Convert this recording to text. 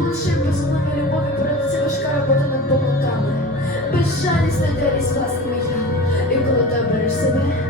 Лучше Лише безумові любові перед важка работа над помилками. Безжалісно йде із власними я. и куда ти себе.